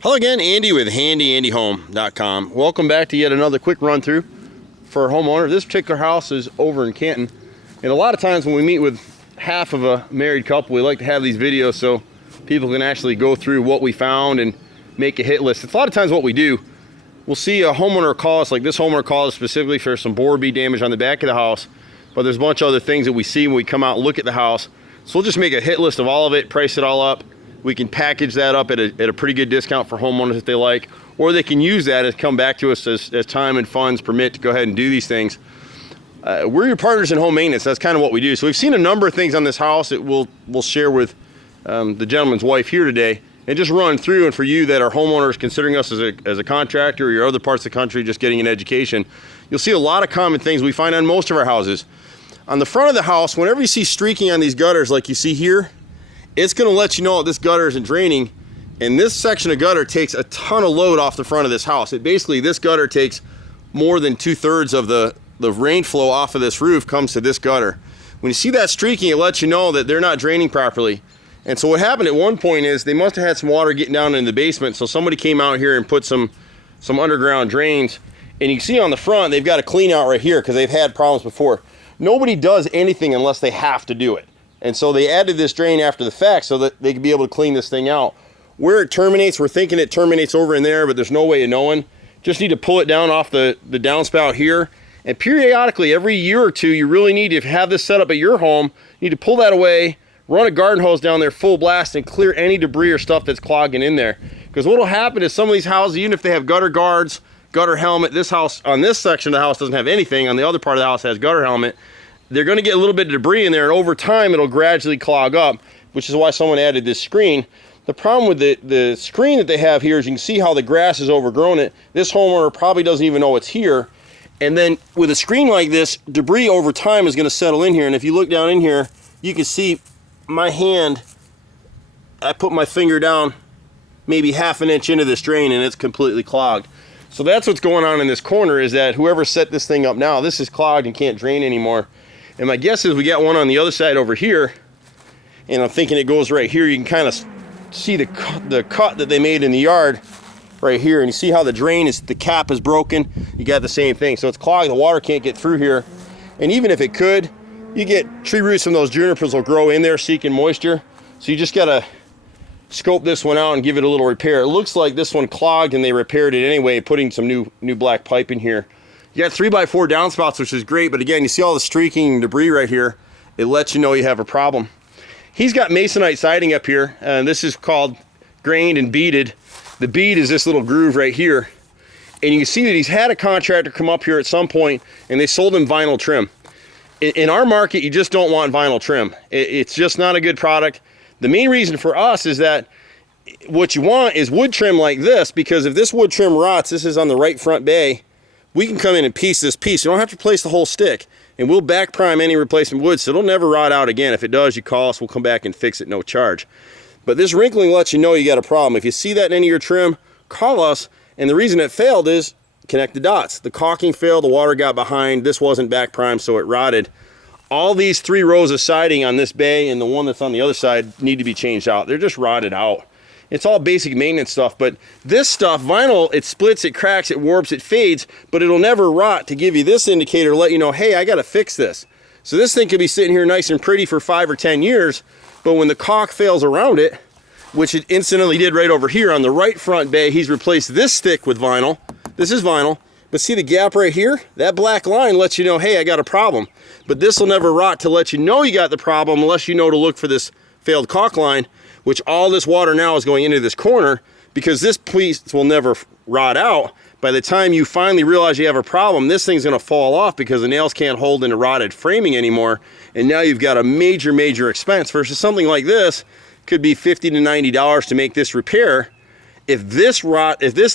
Hello again, Andy with HandyANDYHome.com. Welcome back to yet another quick run through for a homeowner. This particular house is over in Canton, and a lot of times when we meet with half of a married couple, we like to have these videos so people can actually go through what we found and make a hit list. It's a lot of times what we do. We'll see a homeowner call us, like this homeowner calls specifically for some board bead damage on the back of the house, but there's a bunch of other things that we see when we come out and look at the house. So we'll just make a hit list of all of it, price it all up. We can package that up at a pretty good discount for homeowners if they like, or they can use that and come back to us as time and funds permit to go ahead and do these things. We're your partners in home maintenance. That's kind of what we do. So we've seen a number of things on this house that we'll share with the gentleman's wife here today, and just run through. And for you that are homeowners considering us as a contractor, or your other parts of the country just getting an education, you'll see a lot of common things we find on most of our houses. On the front of the house, whenever you see streaking on these gutters like you see here, it's going to let you know that this gutter isn't draining, and this section of gutter takes a ton of load off the front of this house. This gutter takes more than 2/3 of the rain flow off of this roof comes to this gutter. When you see that streaking, it lets you know that they're not draining properly. And so what happened at one point is they must have had some water getting down in the basement, so somebody came out here and put some underground drains, and you can see on the front they've got a clean out right here because they've had problems before. Nobody does anything unless they have to do it. And so they added this drain after the fact so that they could be able to clean this thing out. Where it terminates, we're thinking it terminates over in there, but there's no way of knowing. Just need to pull it down off the downspout here. And periodically, every year or two, you really need to have this set up at your home. You need to pull that away, run a garden hose down there full blast, and clear any debris or stuff that's clogging in there. Because what will happen is some of these houses, even if they have gutter guards, gutter helmet, this house, on this section of the house doesn't have anything, on the other part of the house has gutter helmet, they're going to get a little bit of debris in there, and over time it'll gradually clog up, which is why someone added this screen. The problem with the screen that they have here is you can see how the grass has overgrown it. This homeowner probably doesn't even know it's here. And then with a screen like this, debris over time is going to settle in here. And if you look down in here, you can see my hand, I put my finger down maybe ½ an inch into this drain and it's completely clogged. So that's what's going on in this corner, is that whoever set this thing up now, this is clogged and can't drain anymore. And my guess is we got one on the other side over here, and I'm thinking it goes right here. You can kind of see the cut that they made in the yard right here, and you see how the drain is, the cap is broken. You got the same thing. So it's clogged, the water can't get through here. And even if it could, you get tree roots from those junipers will grow in there seeking moisture. So you just gotta scope this one out and give it a little repair. It looks like this one clogged and they repaired it anyway, putting some new black pipe in here. You got 3x4 downspouts, which is great, but again, you see all the streaking and debris right here. It lets you know you have a problem. He's got masonite siding up here, and this is called grained and beaded. The bead is this little groove right here, and you can see that he's had a contractor come up here at some point, and they sold him vinyl trim. In our market, you just don't want vinyl trim. It's just not a good product. The main reason for us is that what you want is wood trim like this, because if this wood trim rots, this is on the right front bay, we can come in and piece this piece. You don't have to replace the whole stick, and we'll back prime any replacement wood so it'll never rot out again. If it does, you call us, we'll come back and fix it, no charge. But this wrinkling lets you know you got a problem. If you see that in any of your trim, call us. And the reason it failed is connect the dots. The caulking failed, the water got behind, this wasn't back primed, so it rotted. All these 3 rows of siding on this bay and the one that's on the other side need to be changed out. They're just rotted out. It's all basic maintenance stuff, but this stuff, vinyl, it splits, it cracks, it warps, it fades, but it'll never rot to give you this indicator to let you know, hey, I gotta fix this. So this thing could be sitting here nice and pretty for 5 or 10 years, but when the caulk fails around it, which it incidentally did right over here on the right front bay, he's replaced this stick with vinyl. This is vinyl, but see the gap right here? That black line lets you know, hey, I got a problem. But this will never rot to let you know you got the problem unless you know to look for this failed caulk line, which all this water now is going into this corner, because this piece will never rot out. By the time you finally realize you have a problem, this thing's gonna fall off because the nails can't hold into rotted framing anymore, and now you've got a major expense, versus something like this could be $50 to $90 to make this repair. If this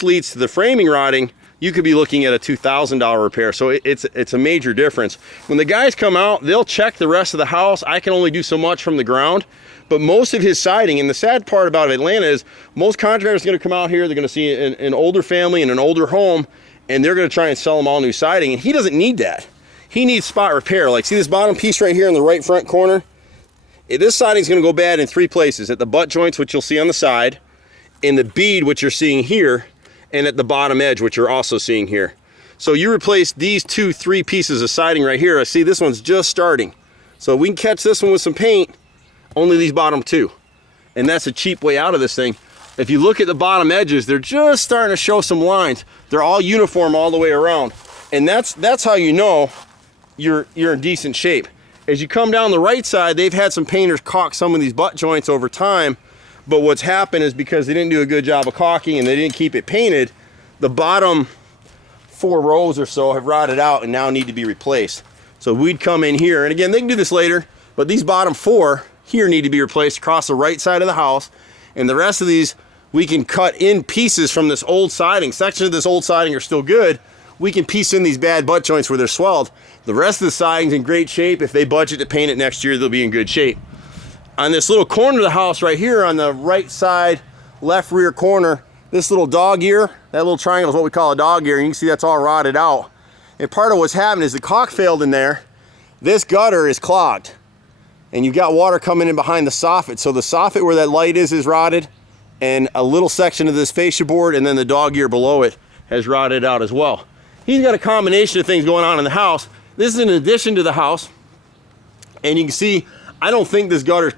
leads to the framing rotting, you could be looking at a $2,000 repair. So it's a major difference. When the guys come out, they'll check the rest of the house. I can only do so much from the ground, but most of his siding, and the sad part about Atlanta is most contractors are gonna come out here, they're gonna see an older family and an older home, and they're gonna try and sell them all new siding, and he doesn't need that. He needs spot repair. Like, see this bottom piece right here in the right front corner? This siding's gonna go bad in 3 places: at the butt joints, which you'll see on the side, in the bead, which you're seeing here, and at the bottom edge, which you're also seeing here. So you replace these 2-3 pieces of siding right here. I see this one's just starting. So we can catch this one with some paint, only these bottom 2. And that's a cheap way out of this thing. If you look at the bottom edges, they're just starting to show some lines. They're all uniform all the way around. And that's how you know you're in decent shape. As you come down the right side, they've had some painters caulk some of these butt joints over time, but what's happened is because they didn't do a good job of caulking and they didn't keep it painted, the bottom 4 rows or so have rotted out and now need to be replaced. So we'd come in here, and again, they can do this later, but these bottom 4 here need to be replaced across the right side of the house, and the rest of these we can cut in pieces from this old siding. Sections of this old siding are still good. We can piece in these bad butt joints where they're swelled. The rest of the siding's in great shape. If they budget to paint it next year, they'll be in good shape. On this little corner of the house right here, on the right side, left rear corner, this little dog ear, that little triangle is what we call a dog ear, and you can see that's all rotted out. And part of what's happened is the caulk failed in there. This gutter is clogged, and you've got water coming in behind the soffit. So the soffit where that light is rotted, and a little section of this fascia board, and then the dog ear below it has rotted out as well. He's got a combination of things going on in the house. This is in addition to the house, and you can see I don't think this gutter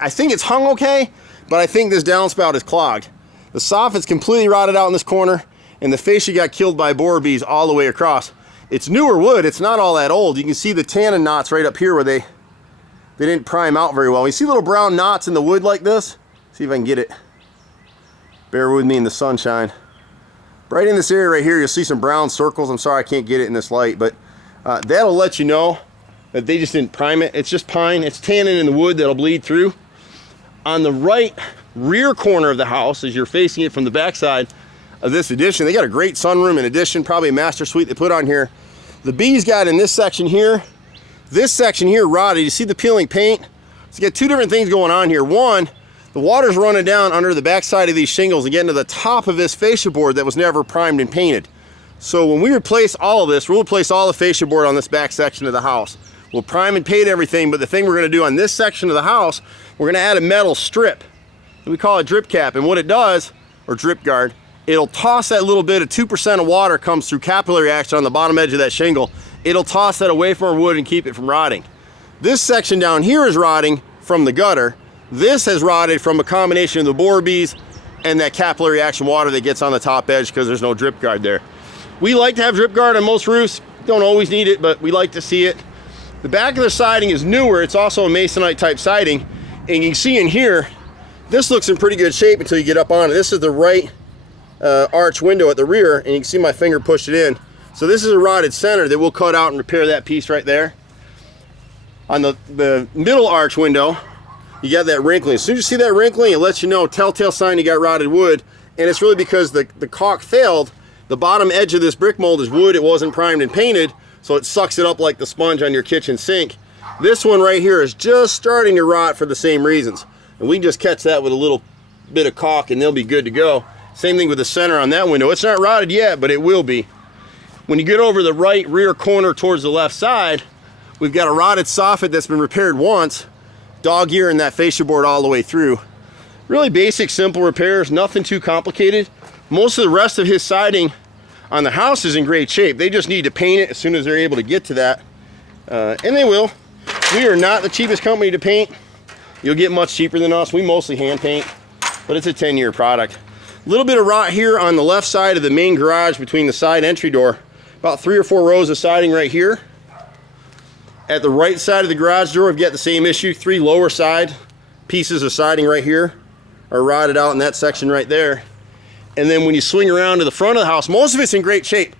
I think it's hung okay, but I think this downspout is clogged. The soffit's completely rotted out in this corner, and the fascia got killed by borer bees all the way across. It's newer wood, it's not all that old. You can see the tannin knots right up here where they didn't prime out very well. You see little brown knots in the wood like this? See if I can get it. Bear with me in the sunshine. Right in this area right here, you'll see some brown circles. I'm sorry I can't get it in this light, but that'll let you know that they just didn't prime it. It's just pine, it's tannin in the wood that'll bleed through. On the right rear corner of the house, as you're facing it from the backside of this addition, they got a great sunroom in addition, probably a master suite they put on here. The bees got in this section here rotted. You see the peeling paint? So you got 2 different things going on here. One, the water's running down under the backside of these shingles and getting to the top of this fascia board that was never primed and painted. So when we replace all of this, we'll replace all the fascia board on this back section of the house. We'll prime and paint everything, but the thing we're gonna do on this section of the house, we're gonna add a metal strip. We call it drip cap, and what it does, or drip guard, it'll toss that little bit of 2% of water comes through capillary action on the bottom edge of that shingle. It'll toss that away from our wood and keep it from rotting. This section down here is rotting from the gutter. This has rotted from a combination of the borer bees and that capillary action water that gets on the top edge because there's no drip guard there. We like to have drip guard on most roofs. Don't always need it, but we like to see it. The back of the siding is newer. It's also a masonite type siding. And you can see in here, this looks in pretty good shape until you get up on it. This is the right arch window at the rear, and you can see my finger pushed it in. So this is a rotted center that we'll cut out and repair that piece right there. On the middle arch window, you got that wrinkling. As soon as you see that wrinkling, it lets you know, telltale sign you got rotted wood. And it's really because the caulk failed. The bottom edge of this brick mold is wood. It wasn't primed and painted, so it sucks it up like the sponge on your kitchen sink. This one right here is just starting to rot for the same reasons. And we can just catch that with a little bit of caulk and they'll be good to go. Same thing with the center on that window. It's not rotted yet, but it will be. When you get over the right rear corner towards the left side, we've got a rotted soffit that's been repaired once. Dog ear and that fascia board all the way through. Really basic, simple repairs, nothing too complicated. Most of the rest of his siding on the house is in great shape. They just need to paint it as soon as they're able to get to that. And they will. We are not the cheapest company to paint. You'll get much cheaper than us. We mostly hand paint, but it's a 10-year product. A little bit of rot here on the left side of the main garage between the side entry door. About 3 or 4 rows of siding right here. At the right side of the garage door, we've got the same issue. 3 lower side pieces of siding right here are rotted out in that section right there. And then when you swing around to the front of the house, most of it's in great shape.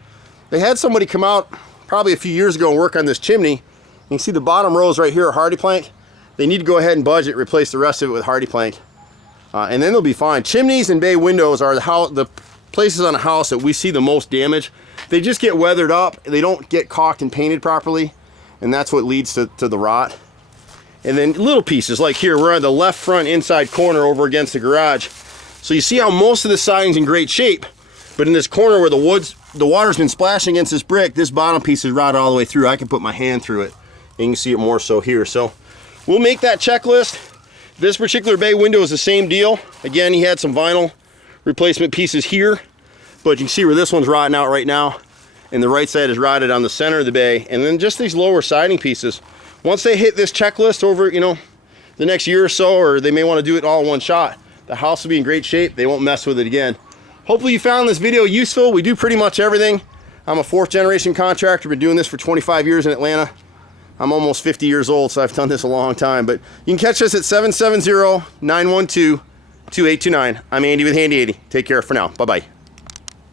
They had somebody come out probably a few years ago and work on this chimney. You can see the bottom rows right here are hardy plank. They need to go ahead and budget, replace the rest of it with hardy plank. And then they'll be fine. Chimneys and bay windows are the places on a house that we see the most damage. They just get weathered up. They don't get caulked and painted properly. And that's what leads to the rot. And then little pieces like here, we're on the left front inside corner over against the garage. So you see how most of the siding's in great shape, but in this corner where the water's been splashing against this brick, this bottom piece is rotted all the way through. I can put my hand through it. And you can see it more so here. So we'll make that checklist. This particular bay window is the same deal. Again, he had some vinyl replacement pieces here, but you can see where this one's rotting out right now, and the right side is rotted on the center of the bay. And then just these lower siding pieces, once they hit this checklist over, you know, the next year or so, or they may want to do it all in one shot, the house will be in great shape. They won't mess with it again. Hopefully you found this video useful. We do pretty much everything. I'm a 4th generation contractor, been doing this for 25 years in Atlanta. I'm almost 50 years old, so I've done this a long time. But you can catch us at 770-912-2829. I'm Andy with HandyANdy. Take care for now. Bye-bye.